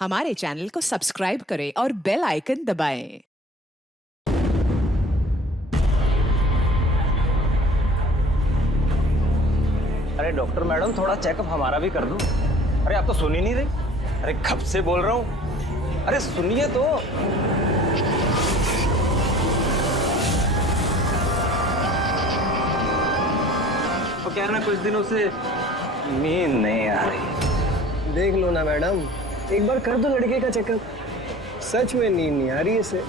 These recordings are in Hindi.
हमारे चैनल को सब्सक्राइब करें और बेल आइकन दबाएं। अरे डॉक्टर मैडम, थोड़ा चेकअप हमारा भी कर दो। अरे आप तो सुन ही नहीं रही। अरे कब से बोल रहा हूँ, अरे सुनिए तो। तो क्या है ना, कुछ दिनों से नींद नहीं आ रही। देख लो ना मैडम, एक बार कर दो लड़के का चेकअप। सच में नींद नहीं आ रही है इसे।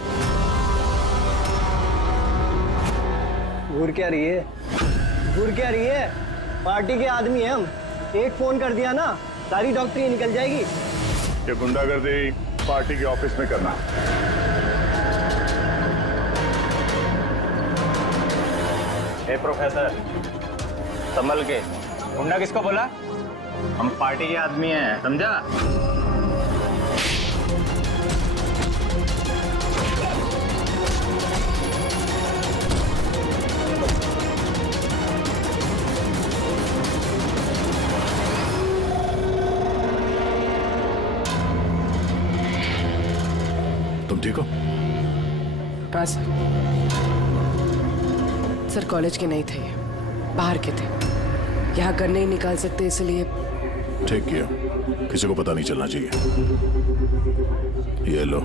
घूर क्या रही है, घूर क्या रही है? पार्टी के आदमी हैं हम। एक फोन कर दिया ना, सारी डॉक्टरी निकल जाएगी। ये गुंडागर्दी पार्टी के ऑफिस में करना। ए प्रोफेसर, संभल के। गुंडा किसको बोला? हम पार्टी के आदमी हैं, समझा? तुम ठीक हो? हाँ सर, कॉलेज के नहीं थे, बाहर के थे। यहाँ घर नहीं निकाल सकते, इसलिए। ठीक किया, किसी को पता नहीं चलना चाहिए। ये लो।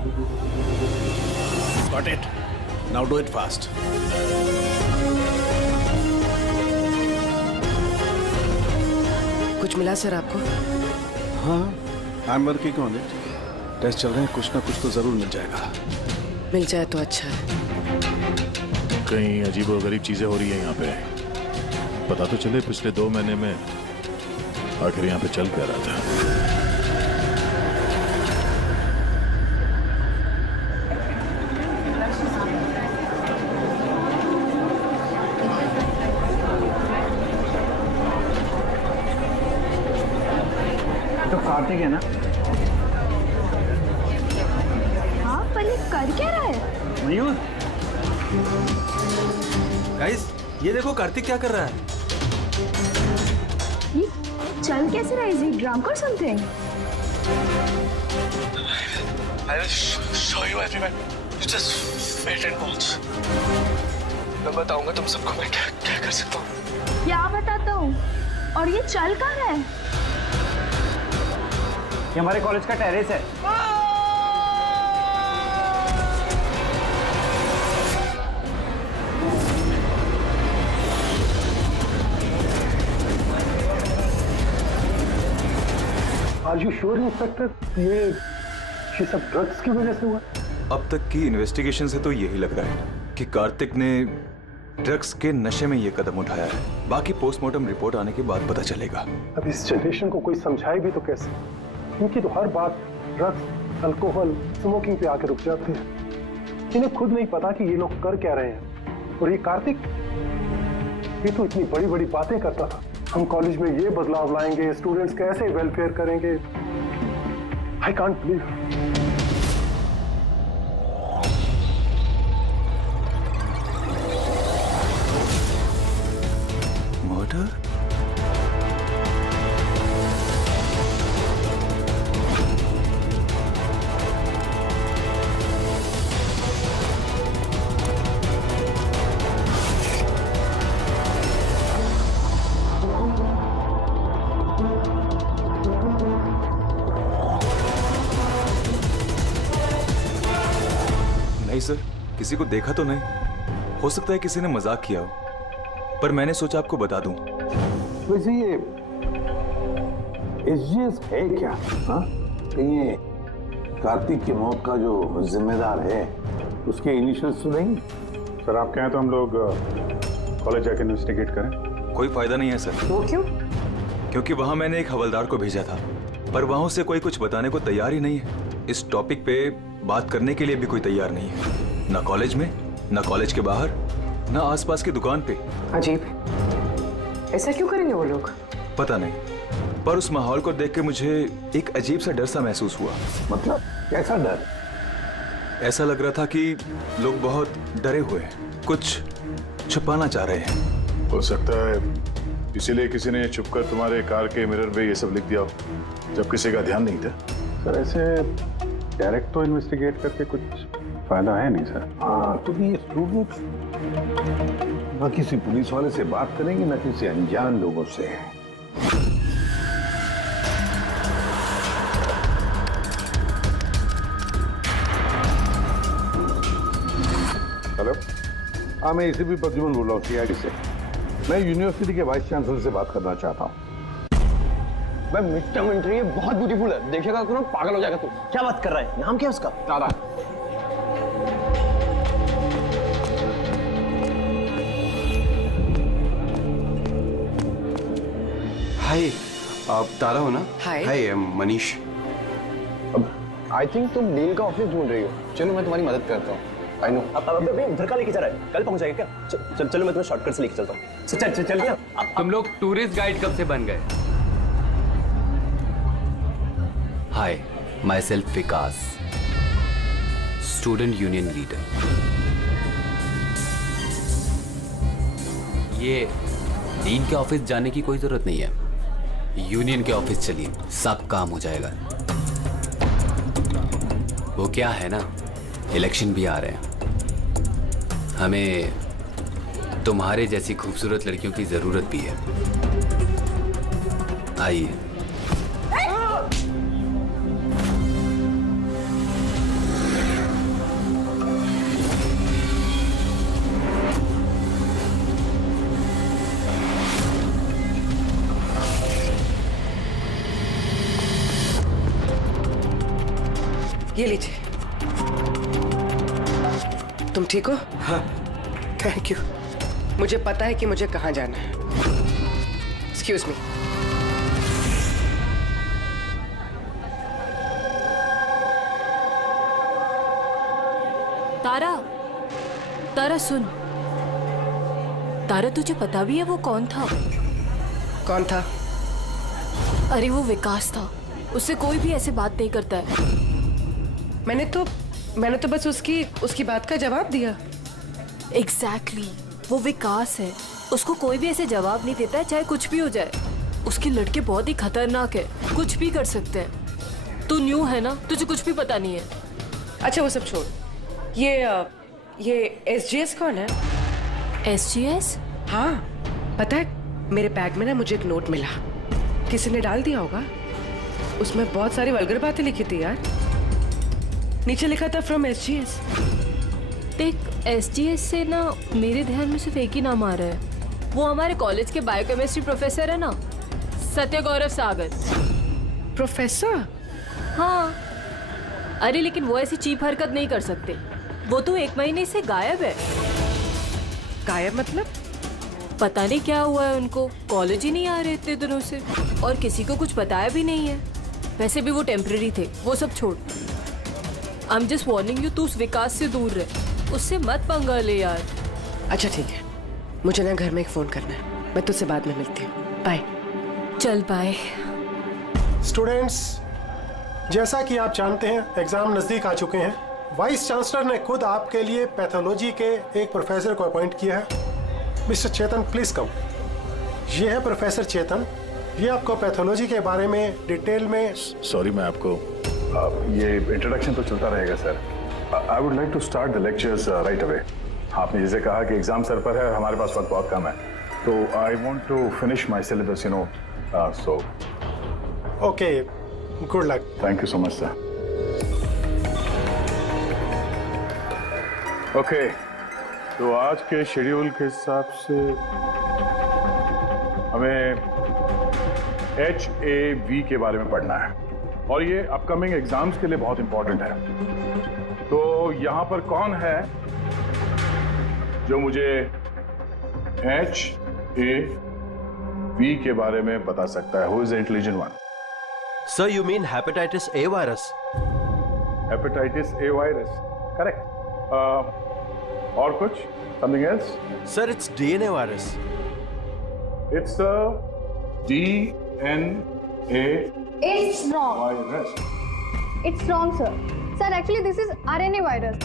Got it. Now do it fast. कुछ मिला सर आपको? हाँ, I'm working on it. Test चल रहे हैं, कुछ ना कुछ तो जरूर मिल जाएगा। मिल जाए तो अच्छा है। कहीं अजीबोगरीब चीजें हो रही है यहाँ पे। पता तो चले पिछले 2 महीने में आखिर यहाँ पे चल क्या रहा था। तो कार्तिक है ना? हाँ, पर ये कर क्या रहा है? मयूर, गाइस, ये देखो कार्तिक क्या कर रहा है। ये चल कैसे रहा है? Is he drunk or something? I will show you everyone. You just wait and watch. मैं बताऊंगा तुम सबको मैं क्या क्या कर सकता हूँ। क्या बताता हूँ? और ये चल कहाँ रहा है? ये हमारे कॉलेज का टेरेस है। Are you sure, inspector? ये सब ड्रग्स की वजह से हुआ? अब तक की इन्वेस्टिगेशन से तो यही लग रहा है कि कार्तिक ने ड्रग्स के नशे में ये कदम उठाया है। बाकी पोस्टमार्टम रिपोर्ट आने के बाद पता चलेगा। अब इस जनरेशन को कोई समझाए भी तो कैसे? इनकी तो हर बात ड्रग्स, अल्कोहल, स्मोकिंग पे आके रुक जाती है। इन्हें खुद नहीं पता कि ये लोग कर क्या रहे हैं। और ये कार्तिक, ये तो इतनी बड़ी बड़ी बातें करता था। हम कॉलेज में ये बदलाव लाएंगे, स्टूडेंट्स कैसे वेलफेयर करेंगे। I can't believe. मर्डर? नहीं सर, किसी को देखा तो नहीं। हो सकता है किसी ने मजाक किया हो, पर मैंने सोचा आपको बता दूं। वैसे ये एसजीएस है क्या? हाँ, ये कार्तिक की मौत का जो जिम्मेदार है उसके इनिशियल्स तो नहीं? सर आप कहें तो हम लोग कॉलेज जाके इन्वेस्टिगेट करें। कोई फायदा नहीं है सर। वो क्यों? क्योंकि वहां मैंने एक हवलदार को भेजा था, पर वहां से कोई कुछ बताने को तैयार ही नहीं है। इस टॉपिक पे बात करने के लिए भी कोई तैयार नहीं है, ना कॉलेज में, ना कॉलेज के बाहर, ना आसपास की दुकान पे। अजीब, ऐसा क्यों करेंगे वो लोग? पता नहीं, पर उस माहौल को देख के मुझे एक अजीब सा डर सा महसूस हुआ। मतलब कैसा डर? ऐसा लग रहा था कि लोग बहुत डरे हुए हैं, कुछ छुपाना चाह रहे हैं। हो सकता है इसीलिए किसी ने छुपकर तुम्हारे कार के मिरर पे ये सब लिख दिया हो, जब किसी का ध्यान नहीं था। सर ऐसे डायरेक्ट तो इन्वेस्टिगेट करके कुछ फायदा है नहीं सर। हाँ, तो ये स्टूडेंट्स न किसी पुलिस वाले से बात करेंगे न किसी अनजान लोगों से। हेलो, हाँ मैं इसी भी प्रद्युमन बोल रहा हूँ सीआईडी से। मैं यूनिवर्सिटी के वाइस चांसलर से बात करना चाहता हूँ। भाई मिड टर्म इंटरव्यू बहुत ब्यूटीफुल है, देखेगा तो ना पागल हो जाएगा तू। क्या बात कर रहा है? नाम क्या है उसका? तारा। हाय, आप तारा हो ना? हाय। हाय, मनीष। आई थिंक तुम डील का ऑफिस ढूंढ रही हो। चलो मैं तुम्हारी मदद करता हूँ। I know. अब अभी उधर का लेके जा रहा है, कल पहुंच जाएगा क्या? चलो मैं तुम्हें शॉर्टकट से लेके चलता हूँ। चल क्या? तुम लोग टूरिस्ट गाइड कब से बन गए? Hi, myself Vikas, student union leader. ये डीन के ऑफिस जाने की कोई जरूरत नहीं है, यूनियन के ऑफिस चलिए, सब काम हो जाएगा। वो क्या है ना, इलेक्शन भी आ रहे हैं, हमें तुम्हारे जैसी खूबसूरत लड़कियों की जरूरत भी है। आइए। ये लीजिए। तुम ठीक हो? हाँ, थैंक यू। मुझे पता है कि मुझे कहाँ जाना है। Excuse me. तारा, तारा सुन। तारा तुझे पता भी है वो कौन था? कौन था? अरे वो विकास था, उससे कोई भी ऐसे बात नहीं करता है। मैंने तो बस उसकी बात का जवाब दिया। एग्जैक्टली, वो विकास है, उसको कोई भी ऐसे जवाब नहीं देता है, चाहे कुछ भी हो जाए। उसके लड़के बहुत ही खतरनाक है, कुछ भी कर सकते हैं। तू न्यू है ना, तुझे कुछ भी पता नहीं है। अच्छा वो सब छोड़, ये एसजीएस कौन है? एसजीएस? हाँ, पता है मेरे बैग में ना मुझे एक नोट मिला, किसी ने डाल दिया होगा। उसमें बहुत सारी वल्गर बातें लिखी थी यार। नीचे लिखा था फ्रॉम एसजीएस। देख, एसजीएस से ना मेरे ध्यान में सिर्फ एक ही नाम आ रहा है। वो हमारे कॉलेज के बायोकेमिस्ट्री प्रोफेसर है ना, सत्य गौरव सागर। प्रोफेसर? हाँ। अरे लेकिन वो ऐसी चीप हरकत नहीं कर सकते। वो तो 1 महीने से गायब है। गायब मतलब? पता नहीं क्या हुआ है उनको, कॉलेज ही नहीं आ रहे इतने दिनों से, और किसी को कुछ बताया भी नहीं है। वैसे भी वो टेम्पररी थे, वो सब छोड़। I am just warning you, तू उस विकास से दूर रहे, उससे मत पंगा ले यार। अच्छा ठीक है, मुझे ना घर में एक फोन करना है, मैं तुझसे बाद में मिलती हूँ। बाय। चल बाय। स्टूडेंट्स, जैसा कि आप जानते हैं एग्जाम नजदीक आ चुके हैं। वाइस चांसलर ने खुद आपके लिए पैथोलॉजी के एक प्रोफेसर को अपॉइंट किया है। Mister Chetan, please come. ये है प्रोफेसर चेतन, ये आपको पैथोलॉजी के बारे में डिटेल में। सॉरी, मैं आपको ये इंट्रोडक्शन तो चलता रहेगा sir. I would like to start the lectures right away. आपने जैसे कहा कि एग्जाम सर पर है और हमारे पास वक्त बहुत कम है, तो I want to finish my syllabus, you know, so okay, good luck. Thank you so much sir. Okay, तो आज के शेड्यूल के हिसाब से हमें HAV के बारे में पढ़ना है, और ये अपकमिंग एग्जाम्स के लिए बहुत इंपॉर्टेंट है। तो यहां पर कौन है जो मुझे HAV के बारे में बता सकता है? Who is the intelligent one? Sir, you mean hepatitis A virus? Hepatitis A virus, correct. और कुछ? Something else? Sir, it's DNA virus. It's DNA It's wrong. virus. It's wrong, sir. Sir, actually this is RNA virus.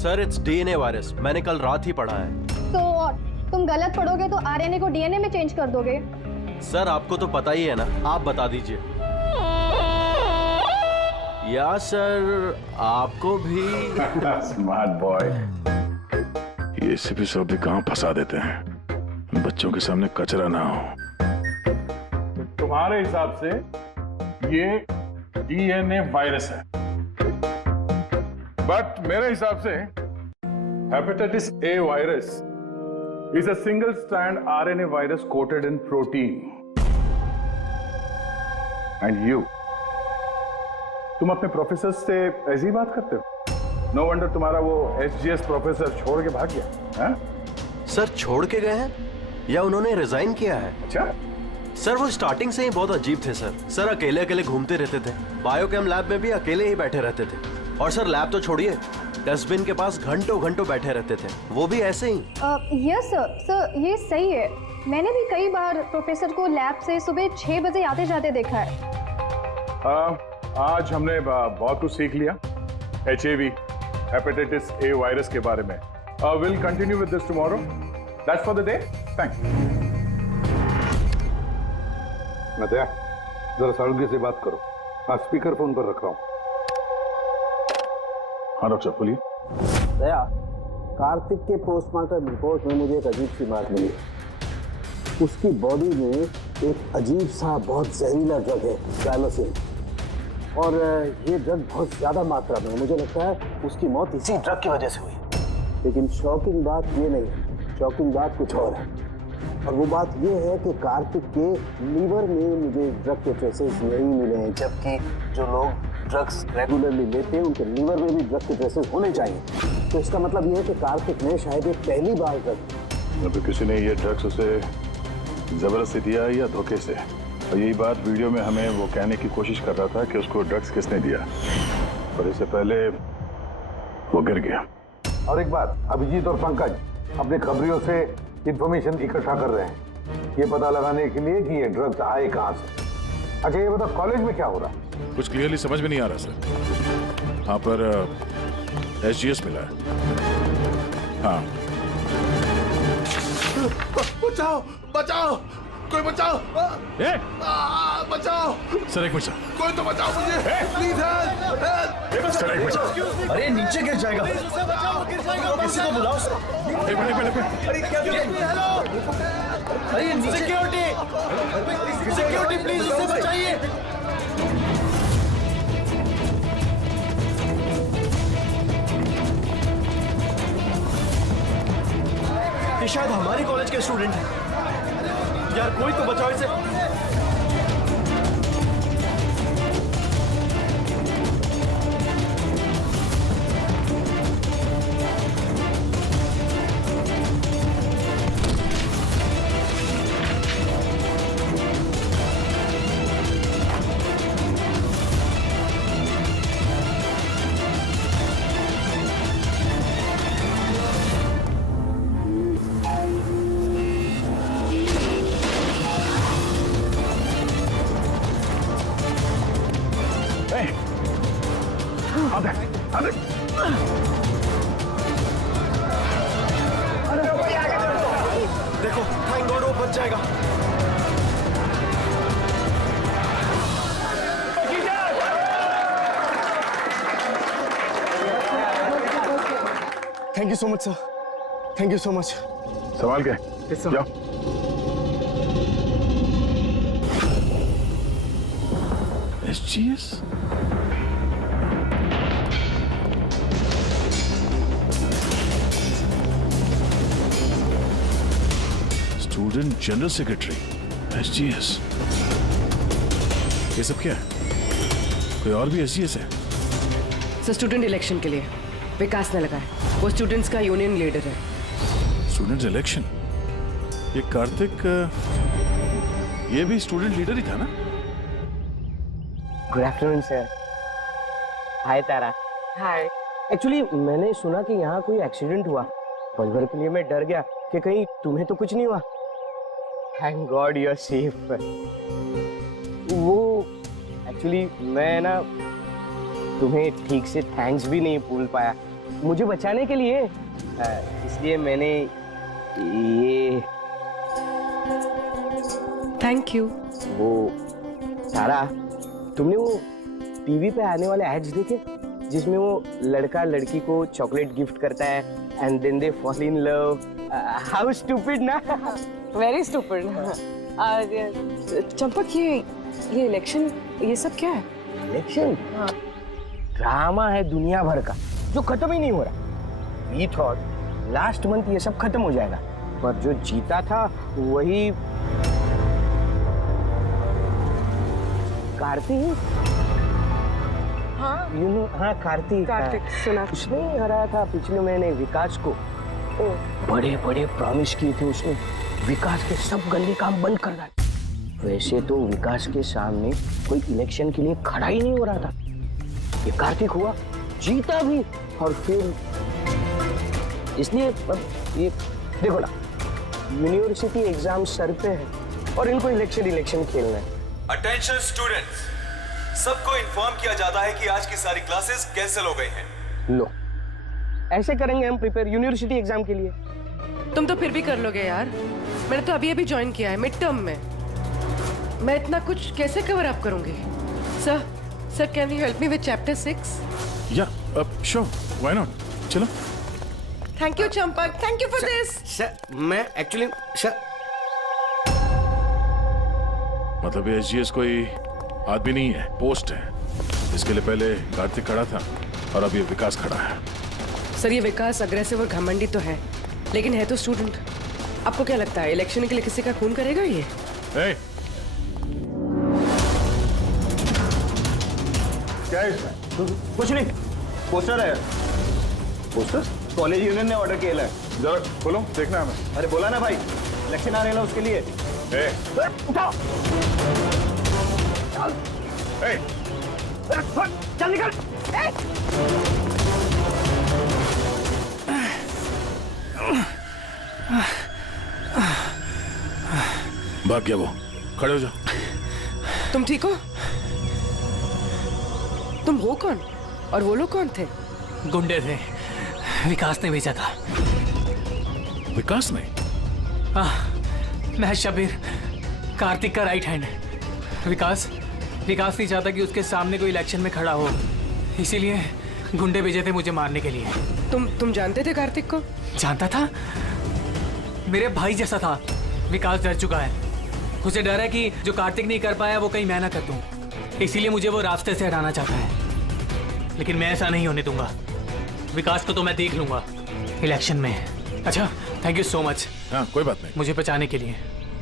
Sir, it's DNA virus, मैंने कल रात ही पढ़ा है। तो और तुम गलत पढ़ोगे तो RNA को DNA में चेंज कर दोगे। सर, आपको तो पता ही है ना, आप बता दीजिए। या सर आपको भी स्मार्ट बॉय। ये एसीपी साहब भी कहाँ फंसा देते हैं, बच्चों के सामने कचरा ना हो। तुम्हारे हिसाब से ये डीएनए वायरस है, बट मेरे हिसाब से hepatitis A virus is a single strand RNA virus quoted in protein. And you, तुम अपने प्रोफेसर से ऐसी बात करते हो? नो वंडर तुम्हारा वो एसजीएस प्रोफेसर छोड़ के भाग गया है? सर छोड़ के गए हैं या उन्होंने रिजाइन किया है? अच्छा सर वो स्टार्टिंग से ही बहुत अजीब थे सर। सर अकेले अकेले घूमते रहते थे, बायोकेम लैब में भी अकेले ही बैठे रहते थे। और सर लैब तो छोड़िए, डस्टबिन के पास घंटों घंटों बैठे रहते थे, वो भी ऐसे ही। यस सर, ये सही है। मैंने भी कई बार प्रोफेसर को लैब से सुबह 6 बजे आते जाते देखा है। आज हमने बहुत कुछ सीख लिया HIV, हेपेटाइटिस ए वायरस के बारे में। Will continue with this tomorrow. That's for the day. Thanks. Nadia, जरा सालुगे से बात करो। हाँ, स्पीकर फोन पर रख रहा हूँ। हाँ डॉक्टर बोलिए। दया, कार्तिक के पोस्टमार्टम रिपोर्ट में मुझे एक अजीब सी बात मिली। उसकी बॉडी में एक अजीब सा बहुत जहरीला ड्रग है, डायलोसिन, और ये ड्रग बहुत ज्यादा मात्रा में। मुझे लगता है उसकी मौत इसी ड्रग की वजह से हुई। लेकिन शॉकिंग बात ये नहीं है, शॉकिंग बात कुछ और है। और वो बात ये है कि कार्तिक के लीवर में मुझे ड्रग के ट्रेसेस नहीं मिले हैं, जबकि जो लोग ड्रग्स रेगुलरली लेते हैं उनके लीवर में भी ड्रग के ट्रेसेस होने चाहिए। तो इसका मतलब ये है कि कार्तिक ने शायद ये पहली बार ड्रग, तो किसी ने ये ड्रग्स उसे जबरदस्ती दिया या धोखे से। और यही बात वीडियो में हमें वो कहने की कोशिश कर रहा था कि उसको ड्रग्स किसने दिया, और इससे पहले वो गिर गया। और एक बात, अभिजीत और पंकज अपने खबरियों से इंफॉर्मेशन इकट्ठा कर रहे हैं, ये पता लगाने के लिए कि ये ड्रग्स आए कहाँ से। अच्छा ये बताओ, कॉलेज में क्या हो रहा? कुछ क्लियरली समझ में नहीं आ रहा सर। हाँ पर SGS मिला है। हाँ बचाओ बचाओ, कोई बचाओ। बचाओ सर, एक मिनट। कोई तो बचाओ मुझे, प्लीज हेल्प। सर एक मिनट। अरे नीचे गिर जाएगा, किसी को बुलाओ सर। एक मिनट। अरे क्या अरे सिक्योरिटी प्लीज उसे बचाइए। ये शायद हमारे कॉलेज के स्टूडेंट हैं यार, कोई तो बचाओ इसे। देखो, थैंक गॉड वो बच जाएगा। Thank you so much sir, thank you so much. संभाल के जाओ। SGS? Student general secretary, SGS। ये सब क्या है? कोई और भी SGS है? सर स्टूडेंट इलेक्शन के लिए विकास ने लगाया। वो स्टूडेंट्स का यूनियन लीडर है। Student election? ये कार्तिक ये भी स्टूडेंट लीडर ही था ना? Good afternoon sir. Hi Tara. Hi. Actually मैंने सुना कि यहाँ कोई एक्सीडेंट हुआ, पल भर के लिए मैं डर गया कि कहीं तुम्हें तो कुछ नहीं हुआ। Thank God you are safe. वो एक्चुअली मैं ना तुम्हें ठीक से थैंक्स भी नहीं बोल पाया मुझे बचाने के लिए, इसलिए मैंने ये। Thank you. वो तारा, तुमने वो टीवी पे आने वाले एड्स देखे जिसमें वो लड़का लड़की को चॉकलेट गिफ्ट करता है and then they fall in love? How stupid ना। Very stupid. चंपक, ये इलेक्शन, ये सब क्या है? इलेक्शन ड्रामा है दुनिया भर का जो खत्म ही नहीं हो रहा। वी थॉट लास्ट मंथ ये सब खत्म हो जाएगा, पर जो जीता था वही कार्तिक। हाँ हाँ कार्तिक सुना। उसने ही हराया था पिछले महीने विकास को। बड़े बड़े प्रॉमिस किए थे उसने, विकास के सब गंदे काम बंद कर डाले। वैसे तो विकास के सामने कोई इलेक्शन के लिए खड़ा ही नहीं हो रहा था। ये कार्तिक हुआ, जीता भी, और फिर इसलिए ये देखो ना, यूनिवर्सिटी एग्जाम सर पे है और इनको इलेक्शन खेलना है। अटेंशन स्टूडेंट्स, सबको इन्फॉर्म किया जाता है कि आज की सारी क्लासेस कैंसिल हो गई हैं। लो, ऐसे करेंगे हम प्रिपेयर यूनिवर्सिटी एग्जाम के लिए। तुम तो फिर भी कर लोगे यार। मैंने तो अभी ज्वाइन किया है मिड टर्म में। मैं इतना कुछ कैसे कवर अप करूंगी? Sir can you help me with chapter 6? या श्योर, व्हाई नॉट, चलो। Thank you Champak, thank you for this. Sir मैं एक्चुअली सर, मतलब ये एसजीएस कोई आदमी नहीं है, पोस्ट है। इसके लिए पहले कार्तिक खड़ा था और अब ये विकास खड़ा है। सर ये विकास अग्रेसिव और घमंडी तो है, लेकिन है तो स्टूडेंट। आपको क्या लगता है इलेक्शन के लिए किसी का खून करेगा ये? hey! क्या है इसमें? कुछ नहीं, पोस्टर है। पोस्टर? कॉलेज यूनियन ने ऑर्डर किया है। जरा बोलो, देखना है हमें। अरे बोला ना भाई, इलेक्शन आ रहे ना उसके लिए। उठाओ, चल निकल। भाग गया वो, खड़े हो जाओ। तुम ठीक हो? तुम हो कौन और वो लोग कौन थे? गुंडे थे, विकास ने भेजा था। विकास ने? मैं शबीर, कार्तिक का राइट हैंड। विकास नहीं चाहता कि उसके सामने कोई इलेक्शन में खड़ा हो, इसीलिए गुंडे भेजे थे मुझे मारने के लिए। तुम जानते थे कार्तिक को? जानता था, मेरे भाई जैसा था। विकास डर चुका है, उसे डर है कि जो कार्तिक नहीं कर पाया वो कहीं मैं ना कर दूं, इसीलिए मुझे वो रास्ते से हटाना चाहता है। लेकिन मैं ऐसा नहीं होने दूंगा। विकास को तो मैं देख लूंगा इलेक्शन में। अच्छा, थैंक यू सो मच। हाँ, कोई बात नहीं, मुझे बचाने के लिए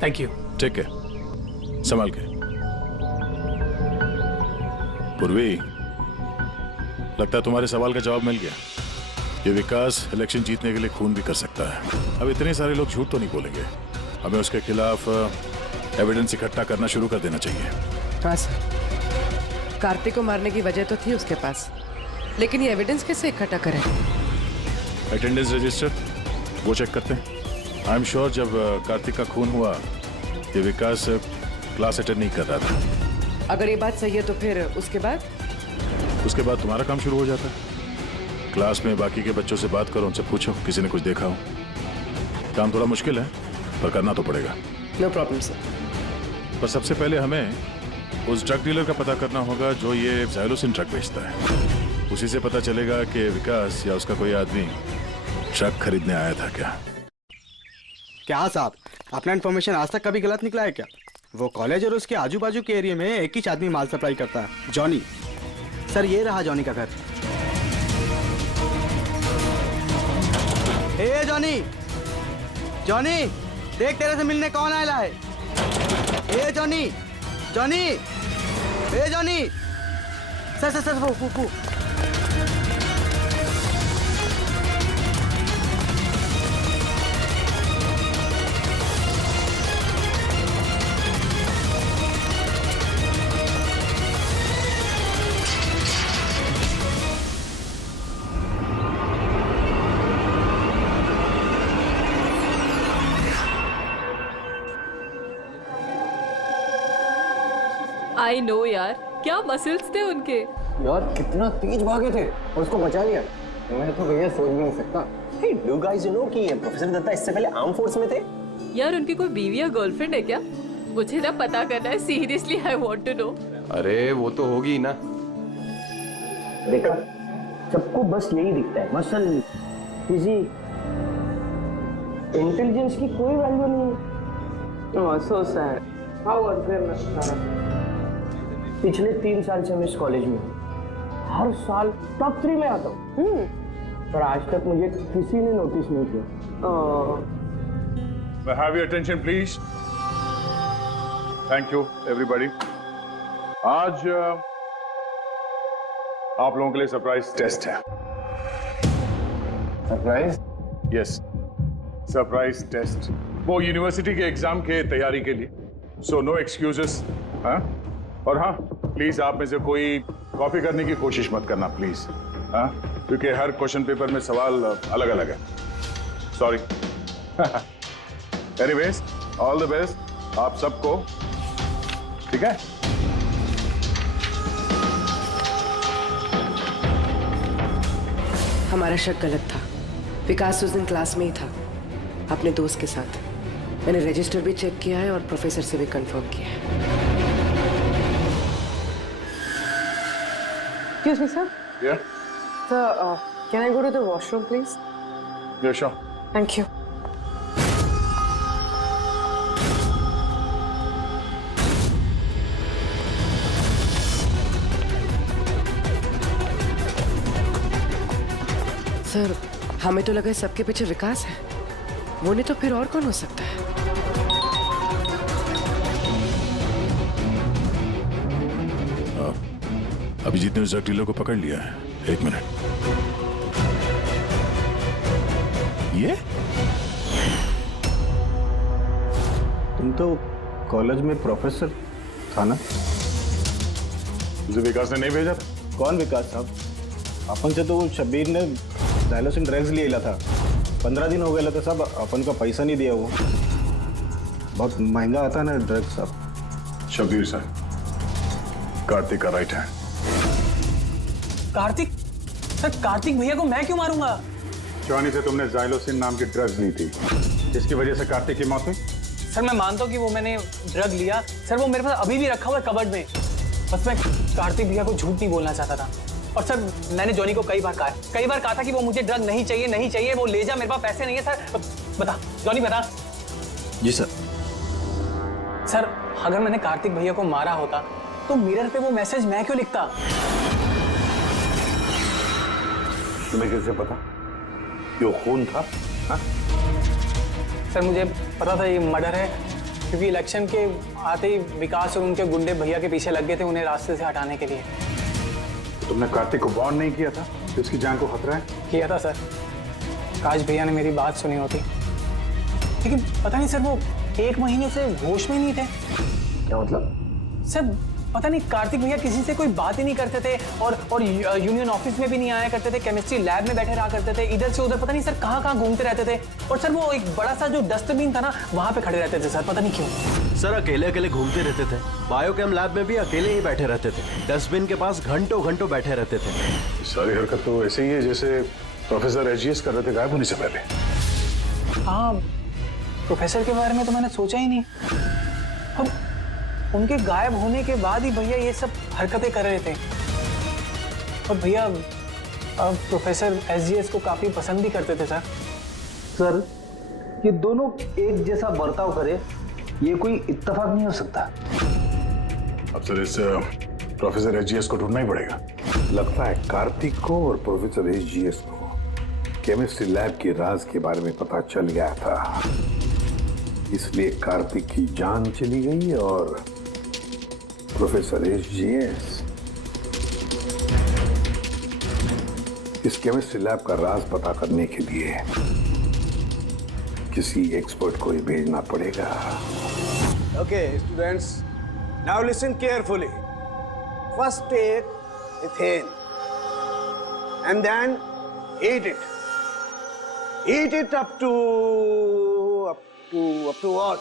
थैंक यू। ठीक है, संभाल के। पूर्वी, लगता है तुम्हारे सवाल का जवाब मिल गया। ये विकास इलेक्शन जीतने के लिए खून भी कर सकता है। अब इतने सारे लोग झूठ तो नहीं बोलेंगे, हमें उसके खिलाफ एविडेंस इकट्ठा करना शुरू कर देना चाहिए। हाँ सर, कार्तिक को मारने की वजह तो थी उसके पास, लेकिन ये एविडेंस कैसे इकट्ठा करें? अटेंडेंस रजिस्टर वो चेक करते हैं। आई एम श्योर जब कार्तिक का खून हुआ ये विकास क्लास अटेंड नहीं कर रहा था। अगर ये बात सही है तो फिर उसके बाद तुम्हारा काम शुरू हो जाता है। क्लास में बाकी के बच्चों से बात करो, उनसे पूछो किसी ने कुछ देखा हो। काम थोड़ा मुश्किल है पर करना तो पड़ेगा। No problem sir. पर सबसे पहले हमें उस ड्रग डीलर का पता करना होगा जो ये ज़ाइलोसिन ड्रग बेचता है। उसी से पता चलेगा कि विकास या उसका कोई आदमी ड्रग खरीदने आया था क्या साहब, अपना इन्फॉर्मेशन आज तक कभी गलत निकला है क्या? वो कॉलेज और उसके आजू बाजू के एरिया में एक ही आदमी माल सप्लाई करता है, जॉनी। सर ये रहा जॉनी का घर। ए जॉनी, जॉनी देख तेरे से मिलने कौन आया है? ए जॉनी, जॉनी, ए जॉनी। सर वो आई नो यार, क्या मसल्स थे उनके। यार कितना तेज भागे थे और उसको बचा लिया। मैं तो भैया सोच भी नहीं सकता। Hey, do you guys know कि प्रोफेसर दत्ता इससे पहले आर्म फोर्स में थे? यार उनकी कोई बीवी या गर्लफ्रेंड है क्या? मुझे ना पता करना है, seriously I want to know. अरे वो तो होगी ना, देखा, सबको बस यही दिखता है, मसल, फिजिक, इंटेलिजेंस की कोई वैल्यू नहीं है। So sad, how unfair. पिछले 3 साल से मैं इस कॉलेज में हूँ, हर साल टॉप 3 में आता हूँ, पर आज तक मुझे किसी ने नोटिस नहीं किया। May I have your attention, please? Thank you, everybody. आज आप लोगों के लिए सरप्राइज टेस्ट है। सरप्राइज? Yes, surprise test. वो यूनिवर्सिटी के एग्जाम के तैयारी के लिए। So no excuses. हाँ? और हाँ, प्लीज आप में से कोई कॉपी करने की कोशिश मत करना, प्लीज। हाँ? क्योंकि हर क्वेश्चन पेपर में सवाल अलग अलग है। Sorry. Anyways, all the best आप सबको, ठीक है? हमारा शक गलत था। विकास उस दिन क्लास में ही था अपने दोस्त के साथ। मैंने रजिस्टर भी चेक किया है और प्रोफेसर से भी कंफर्म किया है। Excuse me, sir. Yeah. Sir, can I go to the washroom, please? Yeah, sure. Thank you. Sir, हमें तो लगा सबके पीछे विकास है, वो नहीं तो फिर और कौन हो सकता है? अभिजीत ने उस ड्रग डीलर को पकड़ लिया है। 1 मिनट। ये तुम तो कॉलेज में प्रोफेसर था ना? तुझे विकास ने नहीं भेजा था? कौन विकास साहब? अपन से तो शब्बीर ने डायलोसिन ड्रग्स ले था। 15 दिन हो गए थे साहब, अपन का पैसा नहीं दिया। वो बहुत महंगा आता ना ड्रग्स साहब। शब्बीर सर, कार्तिक का राइट है। कार्तिक? सर, कार्तिक भैया को मैं क्यों मारूंगा? जॉनी से तुमने जाइलोसिन नाम की ड्रग्स ली थी, जिसकी वजह से कार्तिक की मौत हुई। सर, मैं मानता हूँ कि वो मैंने ड्रग लिया। सर, वो मेरे पास अभी भी रखा हुआ है कबर्ड में। बस मैं कार्तिक भैया को झूठ नहीं बोलना चाहता था। और सर, मैंने जॉनी को कई बार कहा था कि वो मुझे ड्रग नहीं चाहिए, वो ले जा, मेरे पास पैसे नहीं है। सर बता, जॉनी बता। जी सर। सर, अगर मैंने कार्तिक भैया को मारा होता तो मिरर पे वो मैसेज मैं क्यों लिखता? तुम्हें कैसे पता ये खून था? हा? सर, मुझे पता था ये मर्डर है, क्योंकि इलेक्शन के आते ही विकास और उनके गुंडे भैया के पीछे लग गए थे उन्हें रास्ते से हटाने के लिए। तुमने कार्तिक को वार्न नहीं किया था कि उसकी जान को खतरा है? किया था सर। काश भैया ने मेरी बात सुनी होती, लेकिन पता नहीं सर, वो 1 महीने से होश में नहीं थे। क्या मतलब? सर, पता नहीं, कार्तिक भैया किसी से कोई बात ही नहीं करते थे और यूनियन ऑफिस में भी नहीं आया करते थे, केमिस्ट्री लैब में बैठे रहा करते थे, इधर से उधर पता नहीं सर कहाँ घूमते रहते थे। और सर, वो एक बड़ा सा जो डस्टबिन था ना, वहां पे खड़े रहते थे सर, पता नहीं क्यों। सर, अकेले घूमते रहते थे। बायोकेम लैब में भी अकेले ही बैठे रहते थे। डस्टबिन के पास घंटों बैठे रहते थे। सारी हरकत तो ऐसे ही है जैसे प्रोफेसर एजीएस कर रहे थे गायब होने से पहले। हाँ, प्रोफेसर के बारे में तो मैंने सोचा ही नहीं। अब उनके गायब होने के बाद ही भैया ये सब हरकतें कर रहे थे। और भैया प्रोफेसर एसजीएस को काफी पसंद भी करते थे सर। सर, ये दोनों एक जैसा बर्ताव करे, ये कोई इत्तेफाक नहीं हो सकता। अब सर, इस प्रोफेसर एसजीएस को ढूंढना ही पड़ेगा। लगता है कार्तिक को और प्रोफेसर एसजीएस को केमिस्ट्री लैब के राज के बारे में पता चल गया था, इसलिए कार्तिक की जान चली गई और प्रोफेसर एसजीएस इस केमिस्ट्री लैब का राज पता करने के लिए किसी एक्सपर्ट को ही भेजना पड़ेगा। Okay, students, now listen carefully. First take ethane and then heat it. Heat it up to what?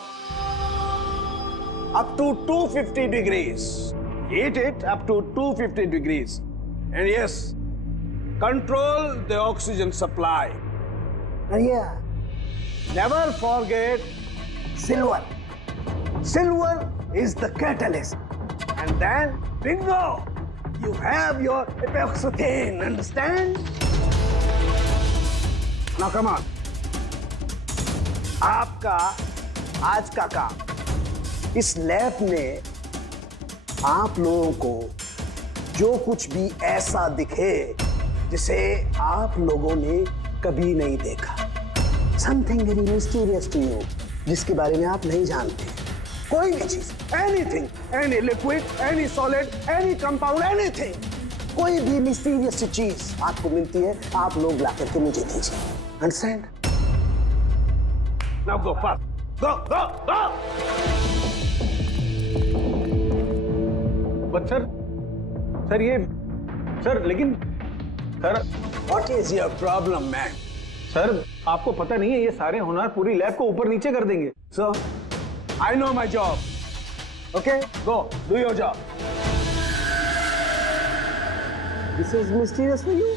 Up to 250 degrees. Heat it up to 250 degrees. And yes, control the oxygen supply. And yeah, never forget silver. Silver is the catalyst. And then, bingo! You have your epoxetine, understand? Now come on. आपका आज का काम इस लैब में आप लोगों को जो कुछ भी ऐसा दिखे जिसे आप लोगों ने कभी नहीं देखा, something very mysterious to you, जिसके बारे में आप नहीं जानते, कोई भी चीज, anything, any liquid, any solid, any compound, anything, कोई भी मिस्टीरियस चीज आपको मिलती है, आप लोग ला करके मुझे दीजिए। Understand? Now go fast, go go go. But sir ये सर, लेकिन sir, what is your problem man? Sir आपको पता नहीं है ये सारे होनहार पूरी लैब को ऊपर नीचे कर देंगे। So I know my job, okay, go do your job. This is mysterious for you,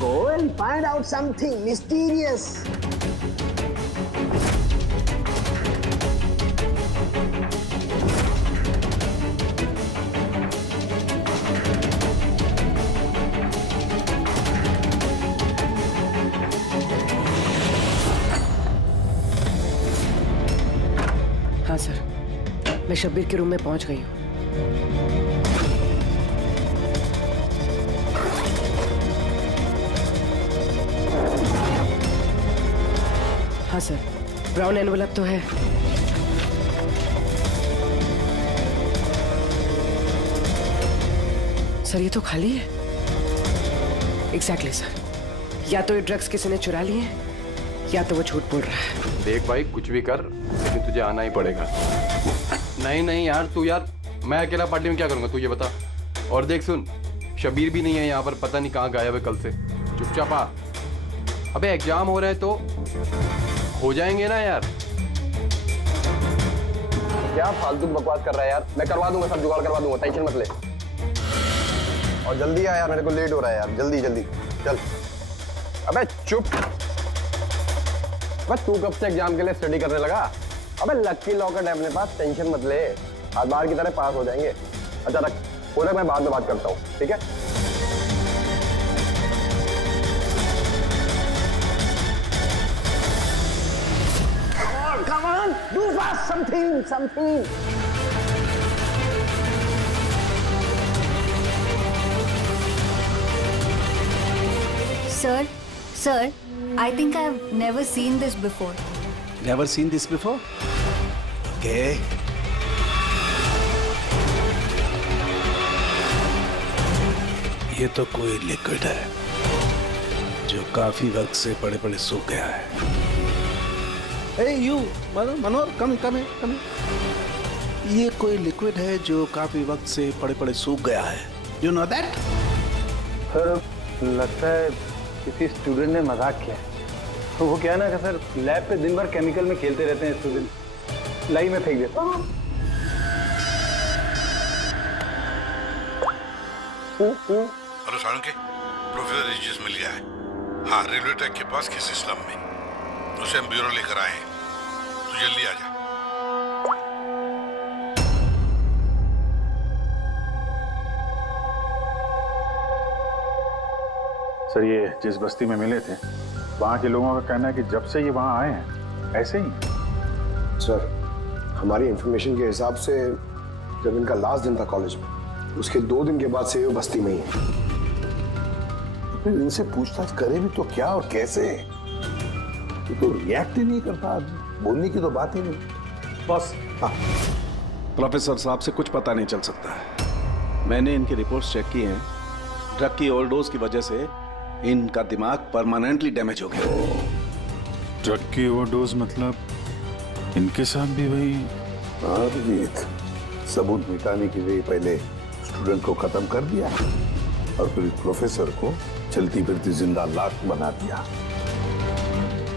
go and find out something mysterious. हाँ सर, मैं शब्बीर के रूम में पहुंच गई हूँ। हाँ सर, ब्राउन एनवेलप तो है। सर ये तो खाली है। एग्जैक्टली सर, या तो ये ड्रग्स किसी ने चुरा लिए हैं या तो वो झूठ बोल रहा है। देख भाई, कुछ भी कर लेकिन तुझे आना ही पड़ेगा। नहीं यार, तू यार, मैं अकेला पार्टी में क्या करूंगा तू ये बता। और देख सुन, शबीर भी नहीं है यहाँ पर, पता नहीं कहाँ गायब है कल से। चुपचाप आ। अबे एग्जाम हो रहा है तो हो जाएंगे ना यार। क्या फालतू बकवास कर रहा है यार, मैं करवा दूंगा, सब जुगाड़ करवा दूंगा, टेंशन मत ले। और जल्दी आ यार, मेरे को लेट हो रहा है यार, जल्दी जल्दी चल। अबे चुप, बस तू कब से एग्जाम के लिए स्टडी करने लगा? अबे लकी लॉकेट है अपने पास, टेंशन मत ले, आज बाहर की तरह पास हो जाएंगे। अच्छा रख, बोले मैं बाद में बात करता हूँ, ठीक है? Come on, do fast, something. Sir, I think I've never seen this before. Never seen this before? Okay. ये तो कोई लिक्विड है जो काफी वक्त से पड़े पड़े सूख गया है। Hey you, Manohar, come here. ये कोई लिक्विड है जो काफी वक्त से पड़े पड़े सूख गया है। You know that? सर लगता है किसी स्टूडेंट ने मजाक किया। तो वो क्या है ना कि सर, लैब पे दिन भर केमिकल में खेलते रहते हैं स्टूडेंट, लाई में फेंक देता। हेलो साळुंके, प्रोफेसर एजीएस मिल गया है। हाँ, रेलवे ट्रैक के पास किसी स्लम में, उसे हम ब्यूरो लेकर आए हैं। तू जल्दी आ जा। सर ये जिस बस्ती में मिले थे, वहाँ के लोगों का कहना है कि जब से ये वहाँ आए हैं ऐसे ही। सर, हमारी इंफॉर्मेशन के हिसाब से जब इनका लास्ट दिन था कॉलेज में, उसके 2 दिन के बाद से ये बस्ती में ही है। तो फिर इनसे पूछताछ करे भी तो क्या और कैसे? ये तो रिएक्ट ही नहीं करता, बोलने की तो बात ही नहीं। बस प्रोफेसर साहब से कुछ पता नहीं चल सकता है। मैंने इनकी रिपोर्ट्स चेक की हैं। ड्रग की ओवरडोज की वजह से इनका दिमाग परमानेंटली डैमेज हो गया। ड्रग की ओवरडोज मतलब इनके साथ भी वही? अभिजीत, सबूत मिटाने के लिए पहले स्टूडेंट को खत्म कर दिया और फिर प्रोफेसर को चलती फिरती जिंदा लाश बना दिया।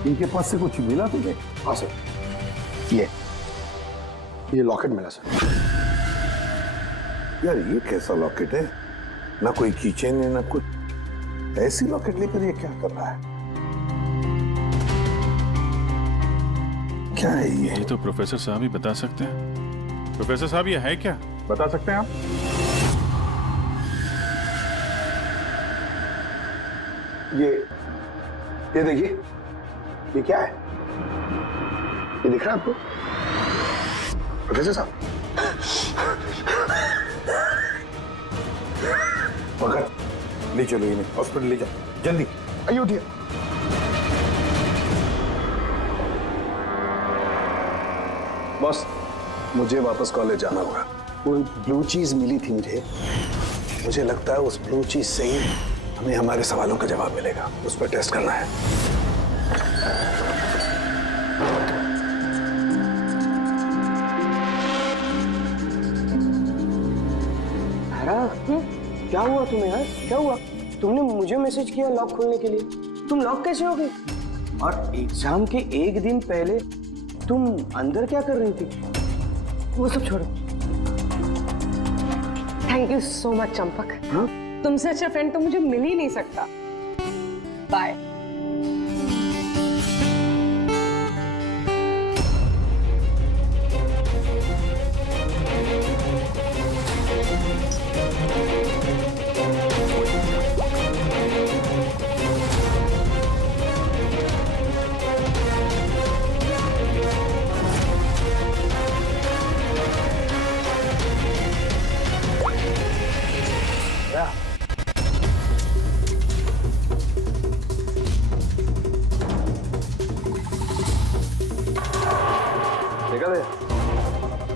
इनके पास से कुछ मिला तुझे? हाँ सर, ये लॉकेट मिला सर। यार ये कैसा लॉकेट है? ना कोई कीचेन है ना कुछ, ऐसी लॉकेट लेकर ये क्या कर रहा है? क्या है ये तो प्रोफेसर साहब ही बता सकते हैं। प्रोफेसर साहब ये है क्या, बता सकते हैं आप? ये देखिए, ये क्या है? ये दिख रहा है आपको प्रोफेसर साहब? वक्त ले चलो इन्हें हॉस्पिटल ले जाओ जल्दी। आइए उठिए। बॉस, मुझे वापस कॉलेज जाना होगा। वो ब्लू चीज मिली थी मुझे लगता है उस ब्लू चीज से ही हमें हमारे सवालों का जवाब मिलेगा। उस पर टेस्ट करना है। क्या हुआ तुम्हें यार? क्या हुआ? तुमने मुझे मैसेज किया लॉक खोलने के लिए, तुम लॉक कैसे हो गई? और एग्जाम के एक दिन पहले तुम अंदर क्या कर रही थी? वो सब छोड़ो। Thank you so much Champak. हाँ? तुमसे अच्छा फ्रेंड तो मुझे मिल ही नहीं सकता। बाय।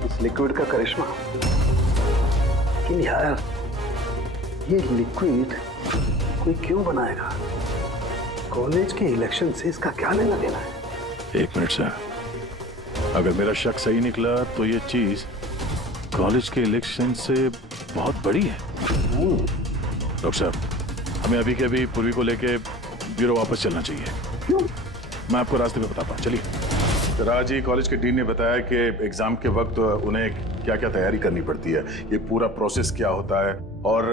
इस लिक्विड का करिश्मा। लेकिन यार, ये लिक्विड कोई क्यों बनाएगा? कॉलेज के इलेक्शन से इसका क्या लेना देना है? एक मिनट सर, अगर मेरा शक सही निकला तो ये चीज कॉलेज के इलेक्शन से बहुत बड़ी है। डॉक्टर साहब, हमें अभी के अभी पूर्वी को लेके ब्यूरो वापस चलना चाहिए। क्यों? मैं आपको रास्ते में बताता हूँ, चलिए। राज जी, कॉलेज के डीन ने बताया कि एग्जाम के वक्त उन्हें क्या क्या तैयारी करनी पड़ती है, ये पूरा प्रोसेस क्या होता है, और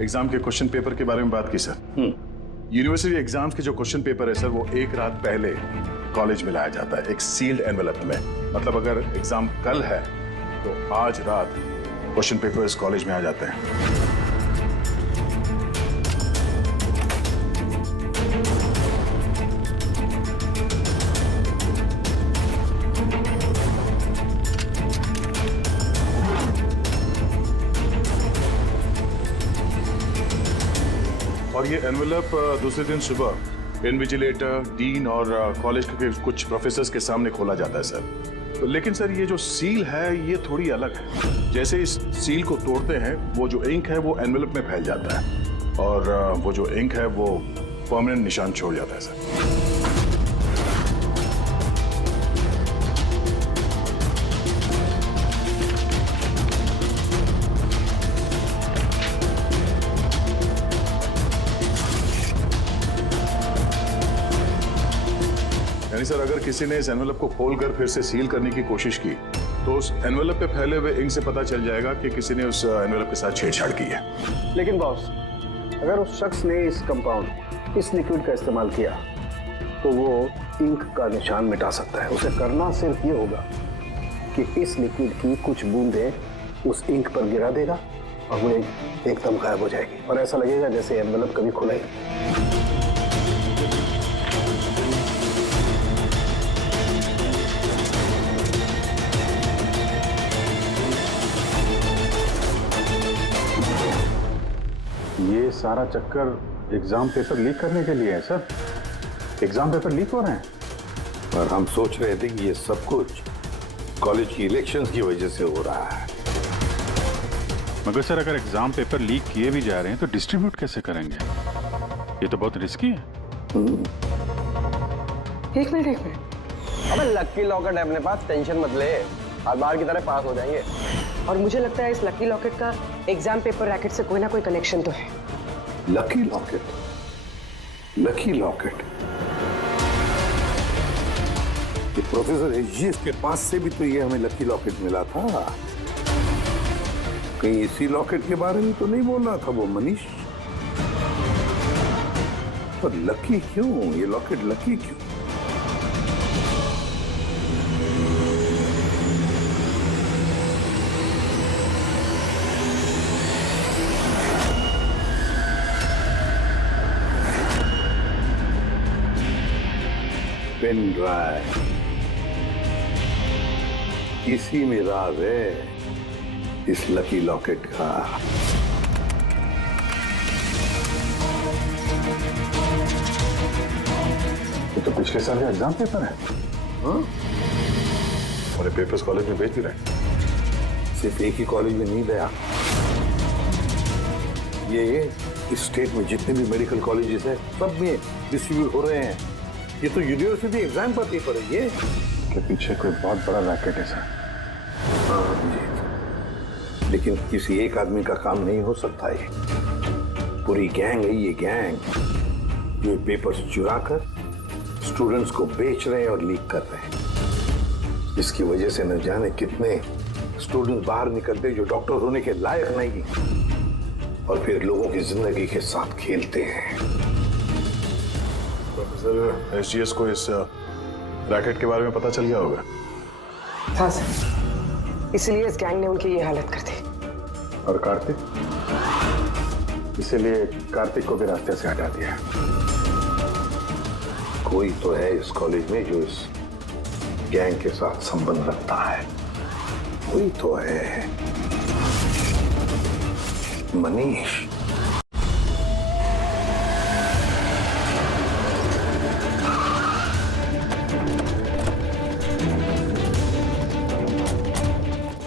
एग्जाम के क्वेश्चन पेपर के बारे में बात की सर। यूनिवर्सिटी एग्जाम्स के जो क्वेश्चन पेपर है सर, वो एक रात पहले कॉलेज में लाया जाता है एक सील्ड एनवेलप में। मतलब अगर एग्जाम कल है तो आज रात क्वेश्चन पेपर्स कॉलेज में आ जाते हैं। और ये एनवेलप दूसरे दिन सुबह इन्विजिलेटर, डीन और कॉलेज के कुछ प्रोफेसर्स के सामने खोला जाता है सर। तो लेकिन सर, ये जो सील है ये थोड़ी अलग है। जैसे इस सील को तोड़ते हैं, वो जो इंक है वो एनवेलप में फैल जाता है और वो जो इंक है वो परमानेंट निशान छोड़ जाता है सर। यानी सर, अगर किसी ने इस एनवेलप को खोलकर फिर से सील करने की कोशिश की तो उस एनवेलप पे फैले हुए इंक से पता चल जाएगा कि किसी ने उस एनवेलप के साथ छेड़छाड़ की है। लेकिन बॉस, अगर उस शख्स ने इस कंपाउंड, इस लिक्विड का इस्तेमाल किया तो वो इंक का निशान मिटा सकता है। उसे करना सिर्फ ये होगा कि इस लिक्विड की कुछ बूंदें उस इंक पर गिरा देगा और वो एकदम गायब हो जाएगी और ऐसा लगेगा जैसे एनवेलप कभी खुला ही नहीं। ये सारा चक्कर एग्जाम पेपर लीक करने के लिए है सर। एग्जाम पेपर लीक हो रहे हैं। पर हम सोच रहे थे कि ये सब कुछ कॉलेज की इलेक्शंस की वजह से हो रहा है। मगर सर, अगर एग्जाम पेपर लीक किए भी जा रहे हैं तो डिस्ट्रीब्यूट कैसे करेंगे? ये तो बहुत रिस्की है। एक मिनट। अबे लकी लॉकेट है अपने पास, टेंशन मत ले, हर बार की तरह पास हो जाएंगे। और मुझे लगता है इस लकी लॉकेट का एग्जाम पेपर रैकेट से कोई ना कोई कनेक्शन तो है। Lucky locket? Lucky locket? ये प्रोफेसर एजीएस के पास से भी तो ये हमें लकी लॉकेट मिला था। कहीं इसी लॉकेट के बारे में तो नहीं बोल रहा था वो मनीष? पर लकी क्यों? ये लॉकेट लकी क्यों? पेन ड्राइव, इसी में राज है इस लकी लॉकेट का। ये तो पिछले साल का एग्जाम पेपर है। हाँ? और पेपर्स कॉलेज में भेज भी रहे। सिर्फ एक ही कॉलेज में नहीं गया, ये इस स्टेट में जितने भी मेडिकल कॉलेजेस हैं सब में डिस्ट्रीब्यूट हो रहे हैं। ये तो यूनिवर्सिटी एग्जाम का पेपर है। ये के पीछे कोई बहुत बड़ा रैकेट है सर। हाँ जी, लेकिन किसी एक आदमी का काम नहीं हो सकता। ये पूरी गैंग है, ये गैंग जो ये पेपर्स चुरा कर स्टूडेंट्स को बेच रहे हैं और लीक कर रहे हैं। इसकी वजह से न जाने कितने स्टूडेंट्स बाहर निकलते जो डॉक्टर होने के लायक नहीं और फिर लोगों की जिंदगी के साथ खेलते हैं। प्रोफेसर एसजीएस को इस रैकेट के बारे में पता चल गया होगा। हाँ सर, इसलिए इस गैंग ने उनकी ये हालत कर दी। और कार्तिक, इसीलिए कार्तिक को भी रास्ते से हटा दिया। कोई तो है इस कॉलेज में जो इस गैंग के साथ संबंध रखता है। कोई तो है, मनीष।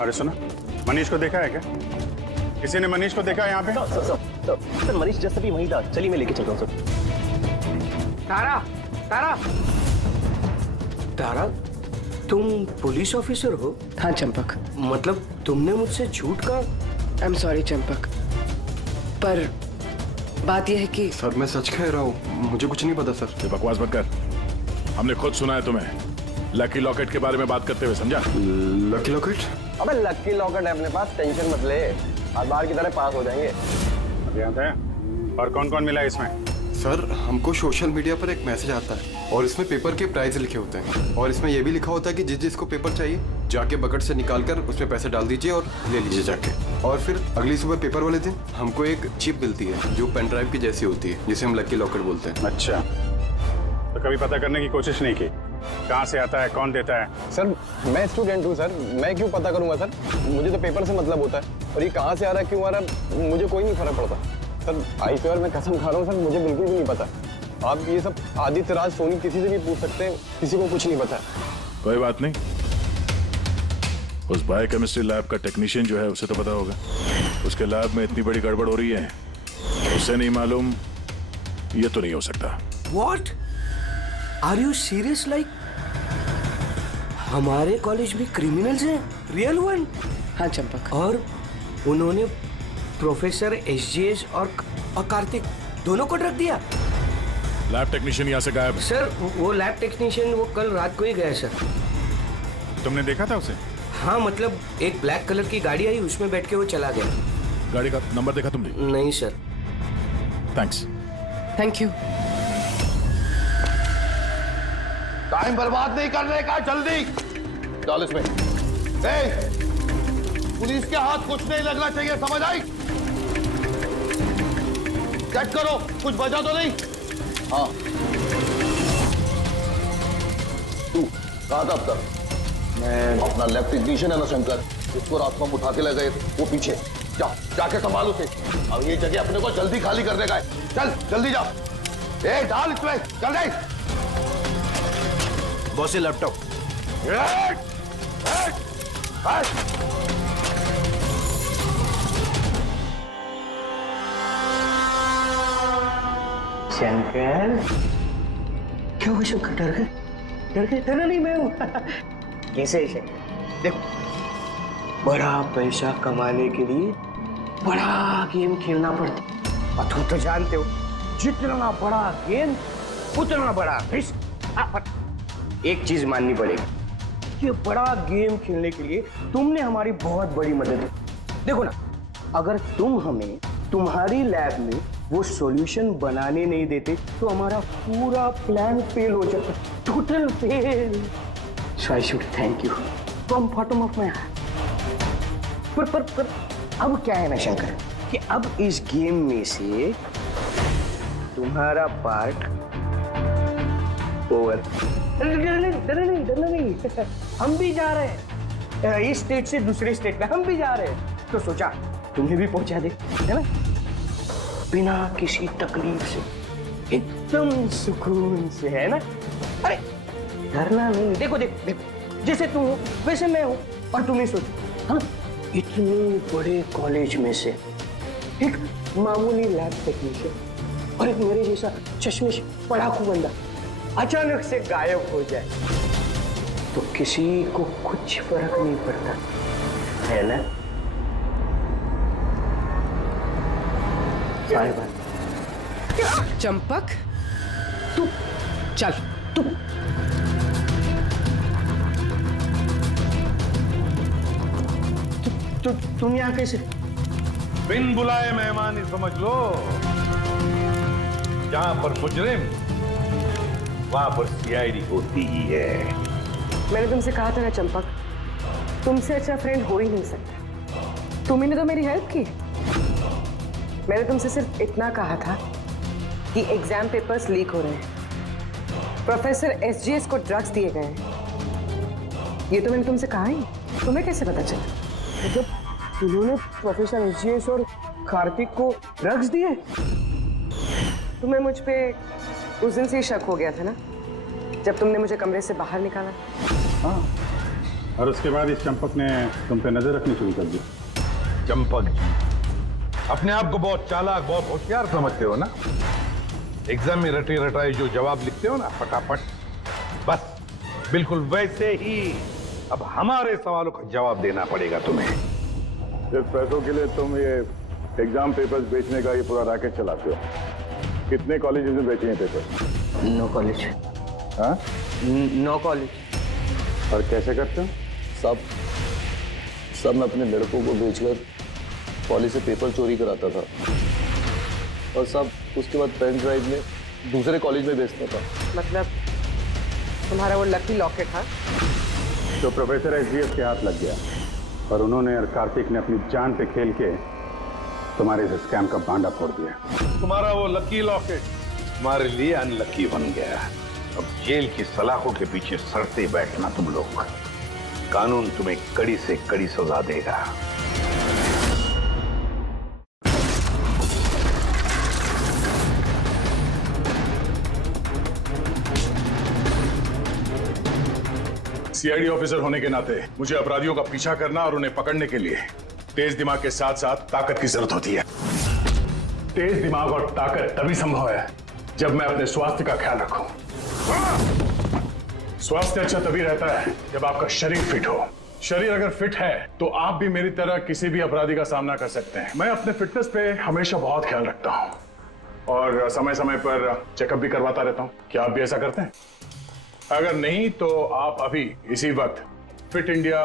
अरे सुना, मनीष को देखा है क्या? किसी ने मनीष को देखा है यहाँ पे? सर मनीष जैसे भी वहीं था। चलिए मैं लेके चल रहा हूँ सर। तारा, तारा, तारा, तुम पुलिस ऑफिसर हो? हाँ चंपक। मतलब तुमने मुझसे झूठ कहा? आई एम सॉरी चंपक, पर बात यह है कि सर मैं सच कह रहा हूँ, मुझे कुछ नहीं पता सर। ये बकवास मत कर, हमने खुद सुना है तुम्हें लकी लॉकेट के बारे में बात करते हुए, समझा? Lucky locket? अबे लकी लॉकेट है अपने पास, टेंशन मत ले, आज बाहर की तरह पास हो जाएंगे। और कौन कौन मिला इसमें? सर हमको सोशल मीडिया पर एक मैसेज आता है और इसमें पेपर के प्राइस लिखे होते हैं और इसमें यह भी लिखा होता है कि जिस जिसको पेपर चाहिए जाके बकेट से निकाल कर उसमें पैसे डाल दीजिए और ले लीजिए जाके। और फिर अगली सुबह पेपर वाले दिन हमको एक चिप मिलती है जो पेन ड्राइव की जैसी होती है, जिसे हम लकी लॉकेट बोलते हैं। अच्छा, तो कभी पता करने की कोशिश नहीं की कहाँ से आता है, कौन देता है? सर मैं स्टूडेंट हूँ सर, मैं क्यों पता करूंगा सर? मुझे तो पेपर से मतलब होता है और ये कहाँ से आ रहा है, क्यों आ रहा है, मुझे कोई नहीं फर्क पड़ता सर। आई फेवर मैं कसम खा रहा हूँ सर, मुझे बिल्कुल भी नहीं पता। आप ये सब आदित्य राज सोनी किसी से भी पूछ सकते हैं, किसी को कुछ नहीं पता। कोई बात नहीं, उस बायोकेमिस्ट्री लैब का टेक्नीशियन जो है उसे तो पता होगा। उसके लैब में इतनी बड़ी गड़बड़ हो रही है, उसे नहीं मालूम, ये तो नहीं हो सकता। What? Are you serious? Like हमारे कॉलेज में क्रिमिनल्स हैं, रियल वन? हाँ चंपक। और उन्होंने प्रोफेसर एसजीएस और कार्तिक दोनों को रख दिया। लैब टेक्नीशियन यहाँ से गायब? सर वो लैब टेक्नीशियन वो कल रात को ही गया सर। तुमने देखा था उसे? हाँ मतलब एक ब्लैक कलर की गाड़ी आई, उसमें बैठ के वो चला गया। गाड़ी का नंबर देखा तुमने? नहीं sir. Thanks. Thank you. Time बर्बाद नहीं करने का, जल्दी डाल इसमें। पुलिस के हाथ कुछ नहीं लगना चाहिए, समझ आई? चेक करो, कुछ बचा तो नहीं? हाँ। तू कहाँ था अब तक? मैं अपना लैब टेक्नीशियन है ना शंकर, जिसको रात में उठा के ले गए, वो पीछे जाके संभाल उसे। अब ये जगह अपने को जल्दी खाली करने का है। चल जल्दी जा, डाल इसमें जल्दी। बॉस ये लैपटॉप। शंकर, क्या हुआ शंकर? डर गए? डर गए? डरा नहीं, मैं हूं। कैसे शंकर? देखो, बड़ा पैसा कमाने के लिए बड़ा गेम खेलना पड़ता, और तुम तो जानते हो जितना बड़ा गेम उतना बड़ा रिस्क। एक चीज माननी पड़ेगी, ये बड़ा गेम खेलने के लिए तुमने हमारी बहुत बड़ी मदद की। देखो ना, अगर तुम हमें तुम्हारी लैब में वो सॉल्यूशन बनाने नहीं देते तो हमारा पूरा प्लान फेल हो जाता, total fail. So I should thank you from bottom of my heart. पर अब क्या है ना शंकर, कि अब इस गेम में से तुम्हारा पार्ट ओवर। डरना नहीं, हम भी जा रहे हैं इस स्टेट से दूसरे स्टेट में, हम भी जा रहे हैं। तो सोचा तुम्हें भी पहुंचा दे, है ना, बिना किसी तकलीफ से, एकदम सुकून से, है ना। अरे डरना नहीं, देखो देखो, जैसे तुम हो वैसे मैं हूं। और तुम्हें सोचो, हाँ, इतने बड़े कॉलेज में से एक मामूली लैब टेक्नीशियन और एक मेरे जैसा चश्मिश पढ़ाकू बंदा अचानक से गायब हो जाए तो किसी को कुछ फर्क नहीं पड़ता, है ना। Bye bye. चंपक, तू चल, तू तुम यहाँ कैसे? बिन बुलाए मेहमान ही समझ लो। जहां पर मुजरिम वहां पर सीआईडी होती ही है। मैंने तुमसे कहा था ना चंपक, तुमसे अच्छा फ्रेंड हो ही नहीं सकता। तुमने तो मेरी हेल्प की। मैंने तुमसे सिर्फ इतना कहा था कि एग्जाम पेपर्स लीक हो रहे हैं, प्रोफेसर एसजीएस को ड्रग्स दिए गए हैं। ये तो मैंने तुमसे कहा ही। तुम्हें कैसे पता चला? मतलब उन्होंने प्रोफेसर एसजीएस और कार्तिक को ड्रग्स दिए? तुम्हें मुझ पे उस दिन से ही शक हो गया था ना, जब तुमने मुझे कमरे से बाहर निकाला। हाँ, और उसके बाद इस चंपक ने तुम पे नजर रखनी शुरू कर दी। चंपक जी अपने आप को बहुत चालाक, बहुत होशियार समझते हो ना। एग्जाम में रटे रटाए जो जवाब लिखते हो ना फटाफट, बस बिल्कुल वैसे ही अब हमारे सवालों का जवाब देना पड़ेगा तुम्हें। सिर्फ पैसों के लिए तुम ये एग्जाम पेपर्स बेचने का ये पूरा रैकेट चलाते हो। कितने कॉलेजेस में बेचे हैं पेपर? 9 कॉलेज। हाँ, 9 कॉलेज। और कैसे करते हो? सब मैं अपने लड़कों को बेचकर कॉलेज से पेपर चोरी कराता था और सब उसके बाद पेन ड्राइव में दूसरे कॉलेज में बेचता था। मतलब तुम्हारा वो लकी लॉकेट था तो प्रोफेसर एसजीएस के हाथ लग गया और उन्होंने और कार्तिक ने अपनी जान पे खेल के तुम्हारे इस स्कैम का भांडा फोड़ दिया। तुम्हारा वो लकी लॉकेट तुम्हारे लिए अनलकी बन गया। अब जेल की सलाखों के पीछे सड़ते बैठना तुम लोग। कानून तुम्हें कड़ी से कड़ी सजा देगा। सीआईडी ऑफिसर होने के नाते मुझे अपराधियों का पीछा करना और उन्हें पकड़ने के लिए तेज दिमाग के साथ साथ ताकत की जरूरत होती है। तेज दिमाग और ताकत तभी संभव है जब मैं अपने स्वास्थ्य का ख्याल रखूं। स्वास्थ्य अच्छा तभी रहता है जब आपका शरीर फिट हो। शरीर अगर फिट है तो आप भी मेरी तरह किसी भी अपराधी का सामना कर सकते हैं। मैं अपने फिटनेस पे हमेशा बहुत ख्याल रखता हूं और समय समय पर चेकअप भी करवाता रहता हूं। क्या आप भी ऐसा करते हैं? अगर नहीं तो आप अभी इसी वक्त फिट इंडिया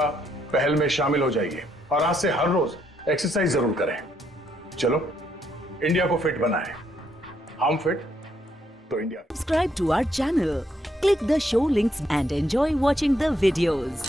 पहल में शामिल हो जाइए और आज से हर रोज एक्सरसाइज जरूर करें। चलो इंडिया को फिट बनाएं। हम फिट तो India. Subscribe to our channel, click the show links and enjoy watching the videos.